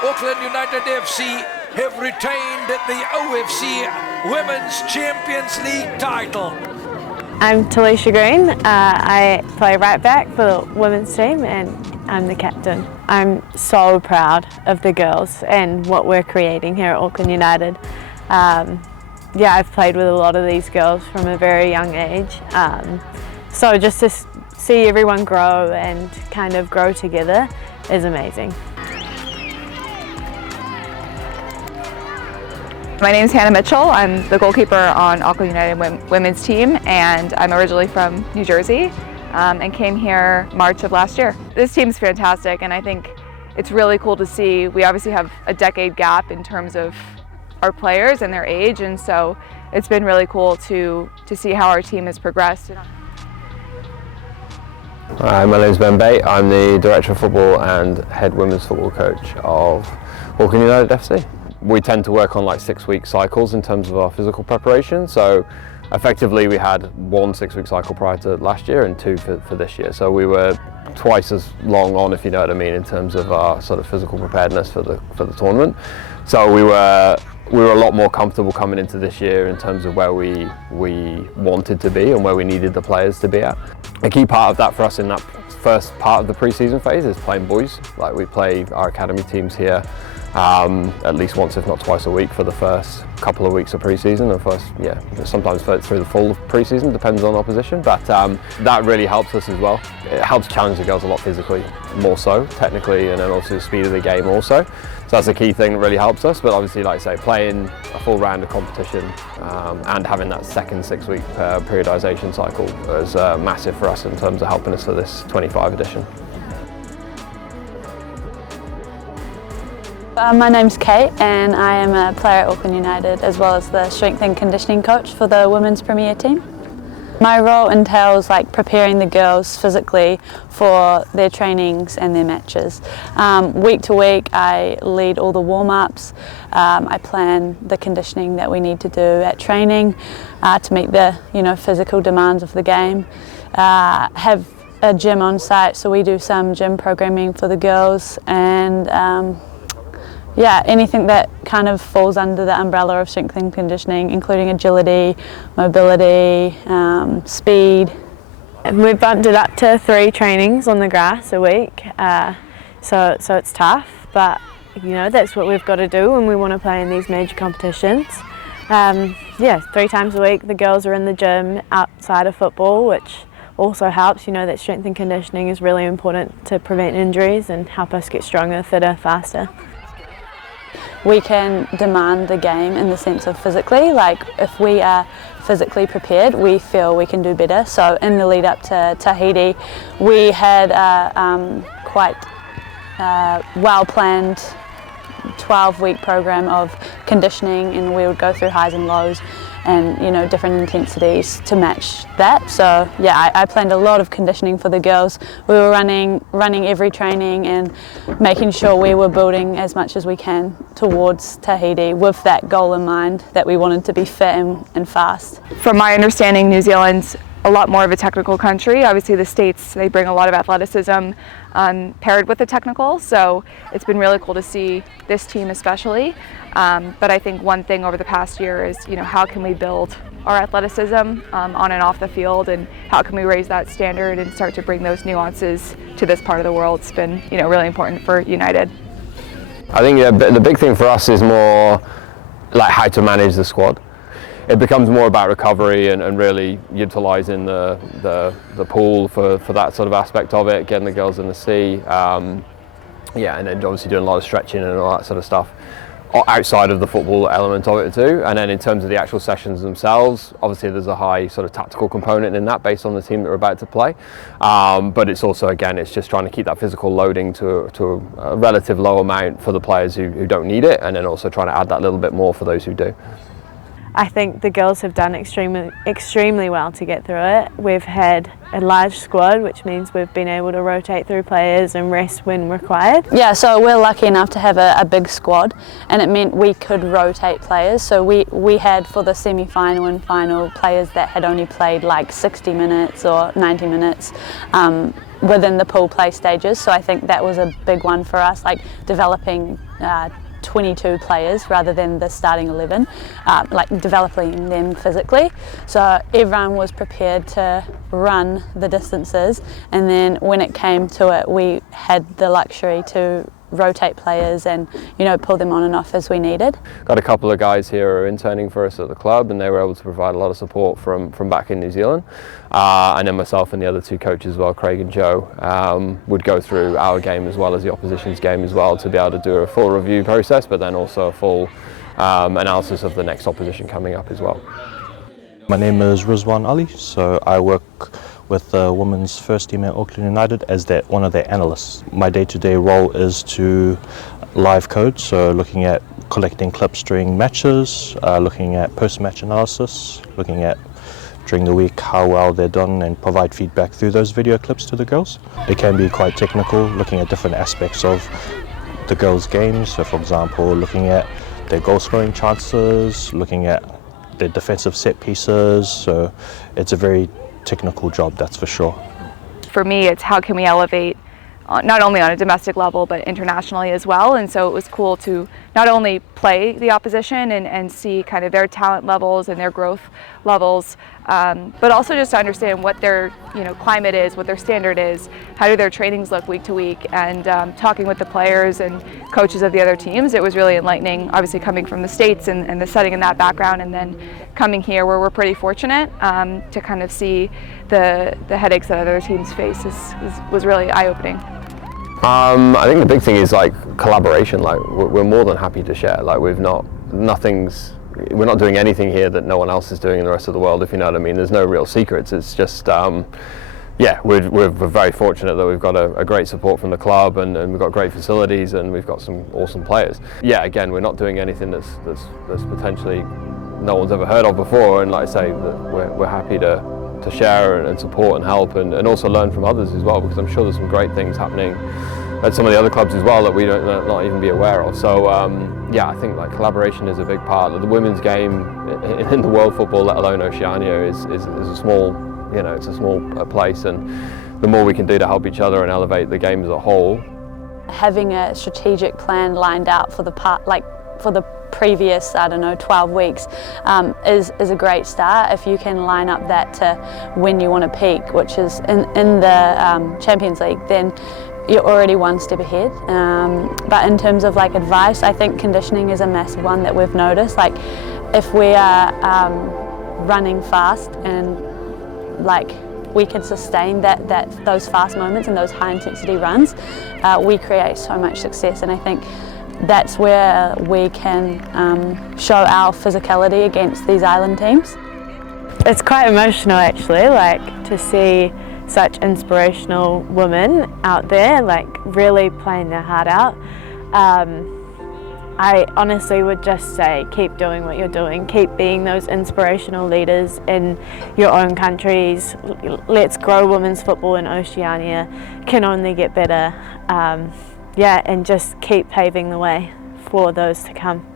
Auckland United FC have retained the OFC Women's Champions League title. I'm Talisha Green. I play right back for the women's team and I'm the captain. I'm so proud of the girls and what we're creating here at Auckland United. Yeah, I've played with a lot of these girls from a very young age. So just to see everyone grow and kind of grow together is amazing. My name is Hannah Mitchell. I'm the goalkeeper on Auckland United women's team, and I'm originally from New Jersey and came here March of last year. This team's fantastic, and I think it's really cool to see. We obviously have a decade gap in terms of our players and their age, and so it's been really cool to see how our team has progressed. Hi, my name is Ben Bate. I'm the Director of Football and Head Women's Football Coach of Auckland United FC. We tend to work on like 6-week cycles in terms of our physical preparation. So effectively we had 1 6-week cycle prior to last year and 2 for this year. So we were twice as long on, if you know what I mean, in terms of our sort of physical preparedness for the tournament. So we were a lot more comfortable coming into this year in terms of where we wanted to be and where we needed the players to be at. A key part of that for us in that first part of the pre-season phase is playing boys. Like we play our academy teams here at least once, if not twice a week for the first couple of weeks of pre-season, and sometimes through the full pre-season, depends on opposition, but that really helps us as well. It helps challenge the girls a lot physically, more so, technically, and then also the speed of the game also. So that's a key thing that really helps us, but obviously, like I say, playing a full round of competition and having that second 6-week periodisation cycle was massive for us in terms of helping us for this 25 edition. My name's Kate and I am a player at Auckland United as well as the strength and conditioning coach for the women's premier team. My role entails preparing the girls physically for their trainings and their matches. Week to week I lead all the warm-ups, I plan the conditioning that we need to do at training to meet the physical demands of the game. Have a gym on site, so we do some gym programming for the girls, and yeah, anything that kind of falls under the umbrella of strength and conditioning, including agility, mobility, speed. We've bumped it up to 3 trainings on the grass a week, so it's tough, but that's what we've got to do when we want to play in these major competitions. Yeah, 3 times a week the girls are in the gym outside of football, which also helps. That strength and conditioning is really important to prevent injuries and help us get stronger, fitter, faster. We can demand the game in the sense of physically, if we are physically prepared, we feel we can do better. So in the lead up to Tahiti, we had a quite well planned 12-week program of conditioning, and we would go through highs and lows and different intensities to match that. So yeah, I planned a lot of conditioning for the girls. We were running every training and making sure we were building as much as we can towards Tahiti with that goal in mind, that we wanted to be fit and fast. From my understanding, New Zealand's a lot more of a technical country. Obviously the States, they bring a lot of athleticism paired with the technical, so it's been really cool to see this team especially. But I think one thing over the past year is, how can we build our athleticism on and off the field, and how can we raise that standard and start to bring those nuances to this part of the world. It's been, really important for United. I think the big thing for us is more like how to manage the squad. It becomes more about recovery and really utilising the pool for that sort of aspect of it, getting the girls in the sea, and then obviously doing a lot of stretching and all that sort of stuff outside of the football element of it too. And then in terms of the actual sessions themselves, obviously there's a high sort of tactical component in that based on the team that we're about to play, but it's also, again, it's just trying to keep that physical loading to a relative low amount for the players who don't need it, and then also trying to add that little bit more for those who do. I think the girls have done extremely well to get through it. We've had a large squad, which means we've been able to rotate through players and rest when required. Yeah, so we're lucky enough to have a big squad, and it meant we could rotate players. So we had, for the semi-final and final, players that had only played 60 minutes or 90 minutes. within the pool play stages. So I think that was a big one for us, like developing 22 players rather than the starting 11, like developing them physically. So everyone was prepared to run the distances, and then when it came to it, we had the luxury to rotate players and, you know, pull them on and off as we needed. Got a couple of guys here who are interning for us at the club, and they were able to provide a lot of support from back in New Zealand. And then myself and the other two coaches as well, Craig and Joe, would go through our game as well as the opposition's game as well to be able to do a full review process, but then also a full analysis of the next opposition coming up as well. My name is Rizwan Ali, so I work with the women's first team at Auckland United as one of their analysts. My day-to-day role is to live coach, so looking at collecting clips during matches, looking at post-match analysis, looking at during the week how well they're done, and provide feedback through those video clips to the girls. It can be quite technical, looking at different aspects of the girls' games. So for example, looking at their goal scoring chances, looking at their defensive set pieces. So it's a very technical job, that's for sure. For me, it's how can we elevate not only on a domestic level but internationally as well, and so it was cool to not only play the opposition and see kind of their talent levels and their growth levels, but also just to understand what their climate is, what their standard is, how do their trainings look week to week, and talking with the players and coaches of the other teams. It was really enlightening, obviously coming from the States and the setting in that background, and then coming here where we're pretty fortunate to kind of see the headaches that other teams face was really eye-opening. I think the big thing is like collaboration. Like we're more than happy to share. Like we're not doing anything here that no one else is doing in the rest of the world, if you know what I mean. There's no real secrets. It's just yeah, we're very fortunate that we've got a great support from the club, and we've got great facilities, and we've got some awesome players. Yeah, again, we're not doing anything that's potentially no one's ever heard of before, and like I say, we're happy to share and support and help, and also learn from others as well, because I'm sure there's some great things happening at some of the other clubs as well that we don't not even be aware of. So yeah, I think like collaboration is a big part of the women's game in the world football, let alone Oceania, is a small, it's a small place, and the more we can do to help each other and elevate the game as a whole. Having a strategic plan lined out for the previous, 12 weeks is a great start. If you can line up that to when you want to peak, which is in the Champions League, then you're already one step ahead. But in terms of like advice, I think conditioning is a massive one that we've noticed. Like if we are running fast and like we can sustain those fast moments and those high intensity runs, we create so much success, and I think that's where we can show our physicality against these island teams. It's quite emotional actually, like to see such inspirational women out there, like really playing their heart out. I honestly would just say keep doing what you're doing, keep being those inspirational leaders in your own countries. Let's grow women's football in Oceania, can only get better. Yeah, and just keep paving the way for those to come.